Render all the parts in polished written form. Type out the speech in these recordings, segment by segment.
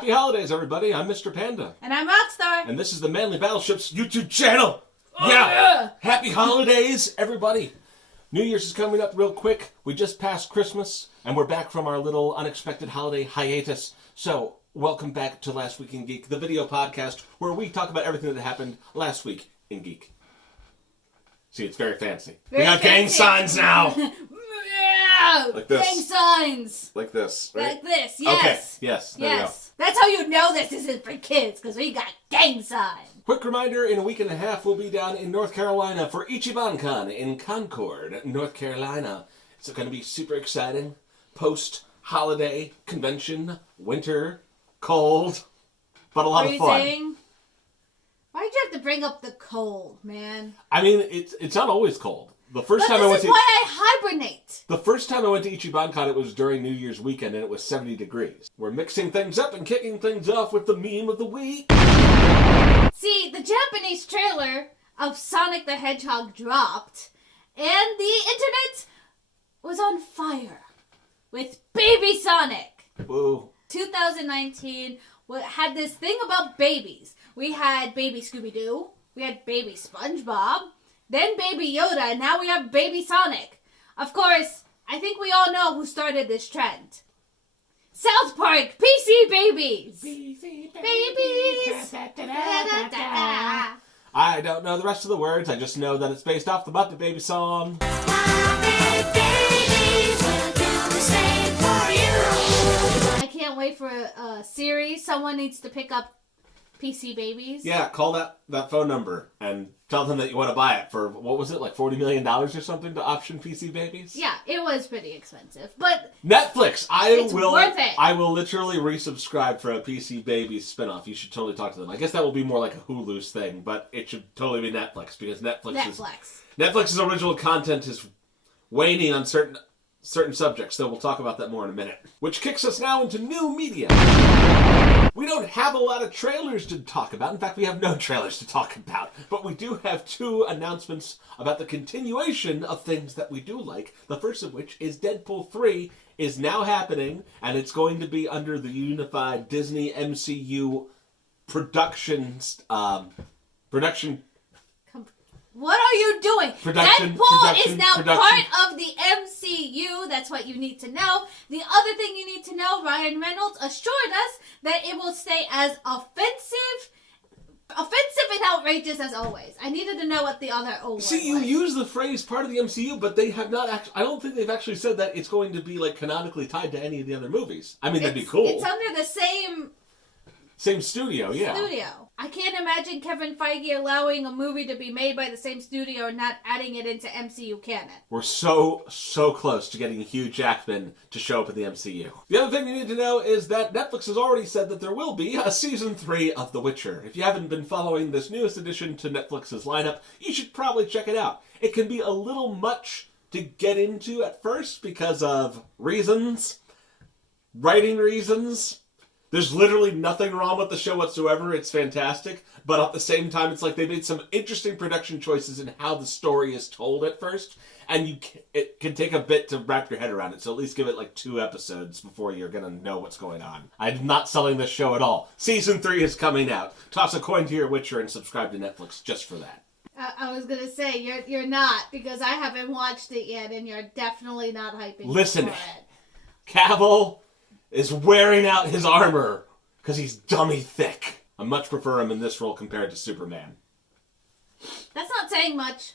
Happy holidays, everybody. I'm Mr. Panda. And I'm Rockstar. And this is the Manly Battleships YouTube channel. Oh, yeah. Happy holidays, everybody. New Year's is coming up real quick. We just passed Christmas, and we're back from our little unexpected holiday hiatus. So, welcome back to Last Week in Geek, the video podcast where we talk about everything that happened last week in Geek. See, it's very fancy. We got gang signs now. Like this. Gang signs. Like this, right? Like this, yes. Okay, yes, there we go. That's how you know this isn't for kids, because we got gang signs. Quick reminder, in a week and a half, we'll be down in North Carolina for IchibanCon in Concord, North Carolina. It's going to be super exciting. Post-holiday convention, winter, cold, but a lot of fun. Why'd you have to bring up the cold, man? I mean, it's not always cold. The first time this is why I hibernate. The first time I went to IchibanCon, it was during New Year's weekend, and it was 70 degrees. We're mixing things up and kicking things off with the meme of the week. See, the Japanese trailer of Sonic the Hedgehog dropped, and the internet was on fire with Baby Sonic. Woo. 2019 had this thing about babies. We had Baby Scooby-Doo, we had Baby SpongeBob, then Baby Yoda, and now we have Baby Sonic. Of course, I think we all know who started this trend. South Park, PC Babies! PC Babies! Da, da, da. I don't know the rest of the words, I just know that it's based off the Muppet Baby song. I can't wait for a series. Someone needs to pick up PC Babies. Yeah, call that phone number and tell them that you want to buy it for, what was it, like $40 million or something to option PC Babies? Yeah, it was pretty expensive, but Netflix, it's worth it. I will literally resubscribe for a PC Babies spinoff. You should totally talk to them. I guess that will be more like a Hulu's thing, but it should totally be Netflix because Netflix's original content is waning on certain subjects, so we'll talk about that more in a minute. Which kicks us now into new media. We don't have a lot of trailers to talk about. In fact, we have no trailers to talk about. But we do have two announcements about the continuation of things that we do like. The first of which is Deadpool 3 is now happening, and it's going to be under the unified Disney MCU production. What are you doing? Deadpool is now part of the MCU. That's what you need to know. The other thing you need to know, Ryan Reynolds assured us that it will stay as offensive and outrageous as always. I needed to know what the other O word See, you was. use the phrase part of the MCU, but they have not actually... I don't think they've actually said that it's going to be, like, canonically tied to any of the other movies. I mean, that'd be cool. It's under the same studio, yeah. I can't imagine Kevin Feige allowing a movie to be made by the same studio and not adding it into MCU canon. We're so close to getting Hugh Jackman to show up in the MCU. The other thing you need to know is that Netflix has already said that there will be a Season 3 of The Witcher. If you haven't been following this newest addition to Netflix's lineup, you should probably check it out. It can be a little much to get into at first because of reasons. Writing reasons. There's literally nothing wrong with the show whatsoever. It's fantastic. But at the same time, it's like they made some interesting production choices in how the story is told at first. And it can take a bit to wrap your head around it. So at least give it like 2 episodes before you're going to know what's going on. I'm not selling this show at all. Season 3 is coming out. Toss a coin to your Witcher and subscribe to Netflix just for that. I was going to say, you're not, because I haven't watched it yet, and you're definitely not hyping Listen, for it. Cavill is wearing out his armor because he's dummy thick. I much prefer him in this role compared to Superman. That's not saying much.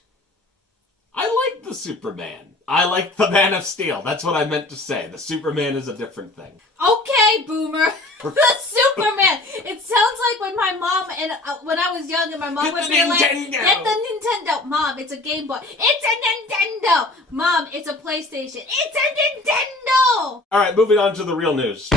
I like the Superman. I like the Man of Steel. That's what I meant to say. The Superman is a different thing. Okay, boomer. The Superman. It sounds like when my mom and when I was young and my mom would be like, "Get the Nintendo, Mom. It's a Game Boy. It's a Nintendo, Mom. It's a PlayStation. It's a Nintendo." All right, moving on to the real news.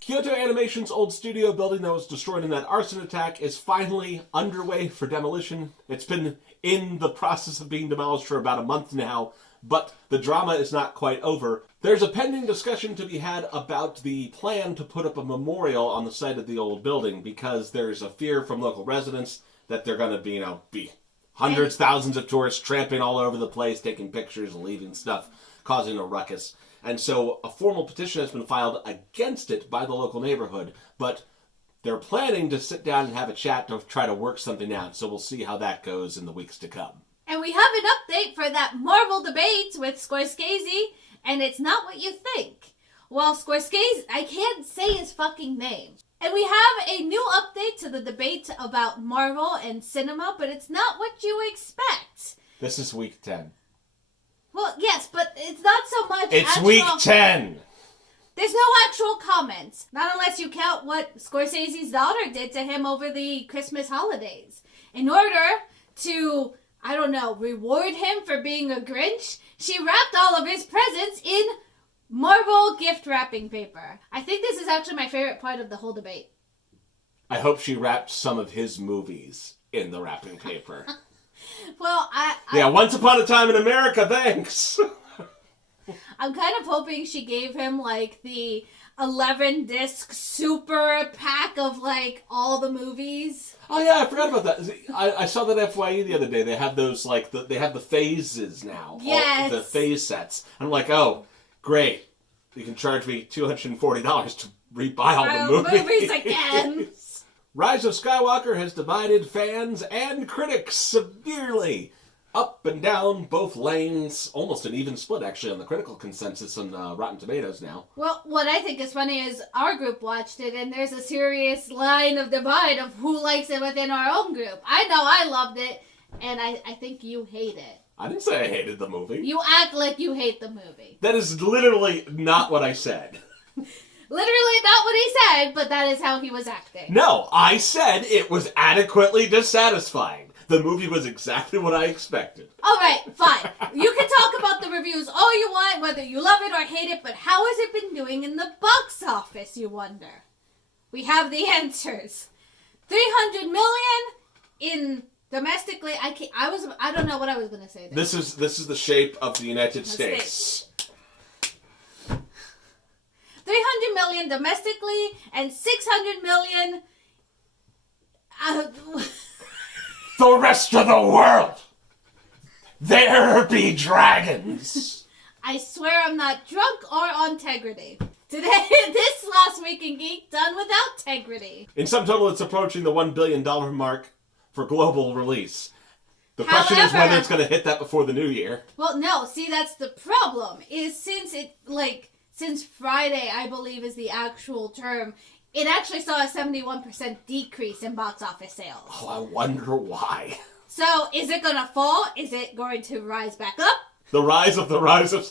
Kyoto Animation's old studio building that was destroyed in that arson attack is finally underway for demolition. It's been in the process of being demolished for about a month now, but the drama is not quite over. There's a pending discussion to be had about the plan to put up a memorial on the site of the old building because there's a fear from local residents that they're going to be hundreds, thousands of tourists tramping all over the place, taking pictures and leaving stuff, causing a ruckus. And so a formal petition has been filed against it by the local neighborhood, but they're planning to sit down and have a chat to try to work something out, so we'll see how that goes in the weeks to come. And we have an update for that Marvel debate with Scorsese, and it's not what you think. Well, Scorsese, I can't say his fucking name. And we have a new update to the debate about Marvel and cinema, but it's not what you expect. This is week 10. Well, yes, but it's not so much It's week 10! There's no actual comments. Not unless you count what Scorsese's daughter did to him over the Christmas holidays. In order to, I don't know, reward him for being a Grinch, she wrapped all of his presents in Marvel gift wrapping paper. I think this is actually my favorite part of the whole debate. I hope she wrapped some of his movies in the wrapping paper. Well, Yeah, Once Upon a Time in America, thanks! I'm kind of hoping she gave him, like, the 11-disc super pack of, like, all the movies. Oh yeah, I forgot about that. I saw that FYE the other day. They have those, like, they have the phases now. Yes. The phase sets. I'm like, oh, great. You can charge me $240 to rebuy all the movies again. Rise of Skywalker has divided fans and critics severely. Up and down both lanes. Almost an even split, actually, on the critical consensus on Rotten Tomatoes now. Well, what I think is funny is our group watched it, and there's a serious line of divide of who likes it within our own group. I know I loved it, and I think you hate it. I didn't say I hated the movie. You act like you hate the movie. That is literally not what I said. Literally not what he said, but that is how he was acting. No, I said it was adequately dissatisfying. The movie was exactly what I expected. Alright, fine. You can talk about the reviews all you want, whether you love it or hate it, but how has it been doing in the box office, you wonder? We have the answers. 300 million in domestically. I don't know what I was going to say there. This is the shape of the United States. 300 million domestically and 600 million The rest of the world! There be dragons! I swear I'm not drunk or on integrity. Today, this last week in Geek, done without integrity. In sum total, it's approaching the $1 billion mark for global release. The question is whether it's going to hit that before the new year. Well, no, see, that's the problem, is since Friday, I believe is the actual term, it actually saw a 71% decrease in box office sales. Oh, I wonder why. So, is it going to fall? Is it going to rise back up? The rise of Skywalker. The rise of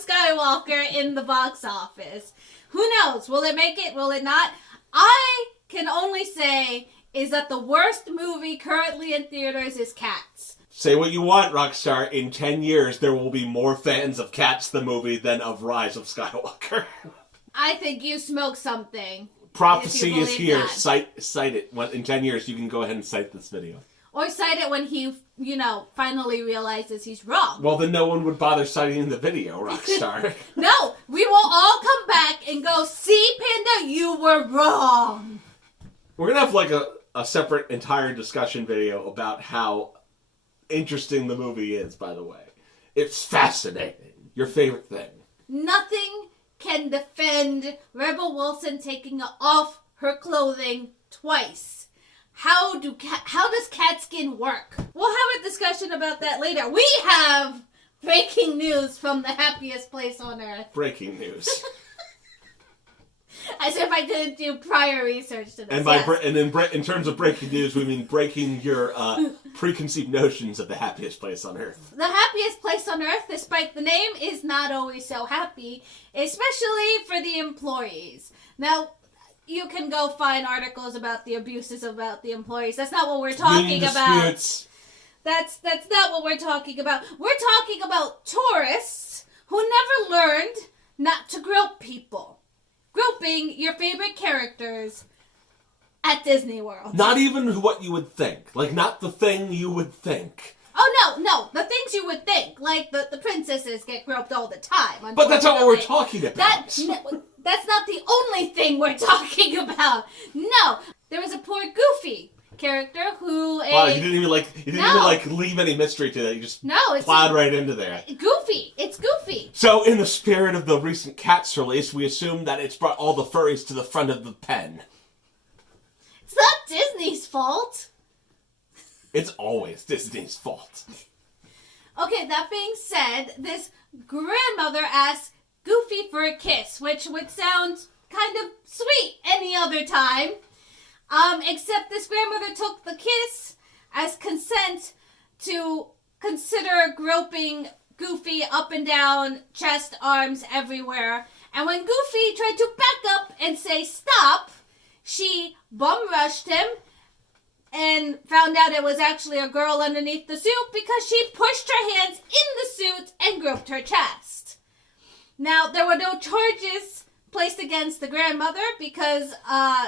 Skywalker in the box office. Who knows? Will it make it? Will it not? I can only say is that the worst movie currently in theaters is Cats. Say what you want, Rockstar. In 10 years, there will be more fans of Cats the movie than of Rise of Skywalker. I think you smoke something. Prophecy is here. That. Cite it. In 10 years, you can go ahead and cite this video. Or cite it when he, finally realizes he's wrong. Well, then no one would bother citing the video, Rockstar. No, we will all come back and go, see, Panda, you were wrong. We're going to have like a separate entire discussion video about how interesting the movie is, by the way. It's fascinating. Your favorite thing. Nothing can defend Rebel Wilson taking off her clothing twice. How does cat skin work? We'll have a discussion about that later. We have breaking news from the happiest place on earth. Breaking news. As if I didn't do prior research to this. And in terms of breaking news, we mean breaking your preconceived notions of the happiest place on earth. The happiest place on earth, despite the name, is not always so happy, especially for the employees. Now, you can go find articles about the abuses about the employees. That's not what we're talking about. Disputes. That's not what we're talking about. We're talking about tourists who never learned not to grope people. Groping your favorite characters at Disney World. Not even what you would think. Like, not the thing you would think. Oh, no. The things you would think. Like, the princesses get groped all the time. But that's not what we're talking about. That's not the only thing we're talking about. No. There was a poor Goofy character who is... Wow, you didn't even leave any mystery to that. You just plowed right into there. Goofy. It's Goofy. So, in the spirit of the recent Cats release, we assume that it's brought all the furries to the front of the pen. It's not Disney's fault. It's always Disney's fault. Okay, that being said, this grandmother asks Goofy for a kiss, which would sound kind of sweet any other time. Except this grandmother took the kiss as consent to consider groping Goofy up and down, chest, arms, everywhere. And when Goofy tried to back up and say stop, she bum rushed him and found out it was actually a girl underneath the suit because she pushed her hands in the suit and groped her chest. Now, there were no charges placed against the grandmother because,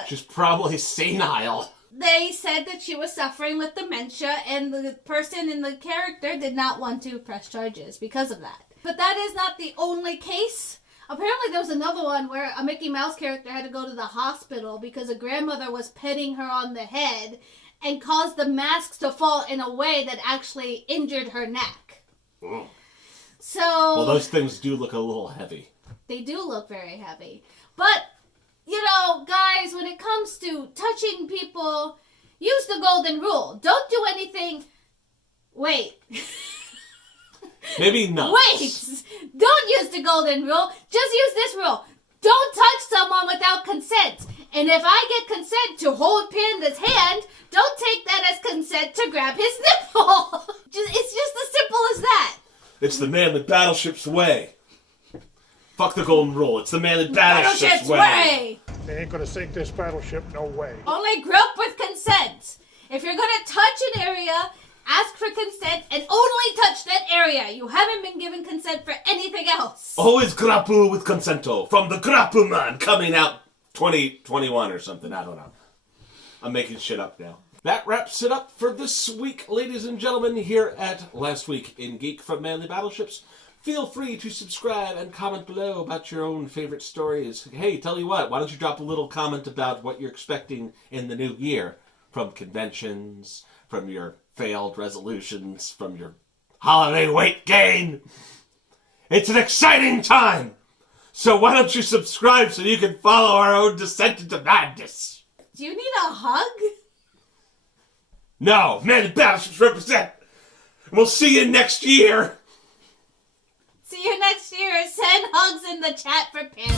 she's probably senile. They said that she was suffering with dementia and the person in the character did not want to press charges because of that. But that is not the only case. Apparently there was another one where a Mickey Mouse character had to go to the hospital because a grandmother was petting her on the head and caused the masks to fall in a way that actually injured her neck. Mm. So... Well, those things do look a little heavy. They do look very heavy. But, you know, guys, when it comes to touching people, use the golden rule. Don't do anything... Wait. Maybe not. Wait! Don't use the golden rule. Just use this rule. Don't touch someone without consent. And if I get consent to hold Panda's hand, don't take that as consent to grab his nipple. It's just as simple as that. It's the manly Battleships way. Fuck the golden rule. It's the manly Battleships way. They ain't gonna sink this battleship, no way. Only grope with consent. If you're gonna touch an area, ask for consent and only touch that area. You haven't been given consent for anything else. Always grapple with consento. From the Grapple Man coming out 2021 or something. I don't know. I'm making shit up now. That wraps it up for this week, ladies and gentlemen, here at Last Week in Geek from Manly Battleships. Feel free to subscribe and comment below about your own favorite stories. Hey, tell you what, why don't you drop a little comment about what you're expecting in the new year from conventions, from your failed resolutions, from your holiday weight gain. It's an exciting time! So why don't you subscribe so you can follow our own descent into madness? Do you need a hug? No, Manly Battleships represent! We'll see you next year! See you next year. Send hugs in the chat for Panda.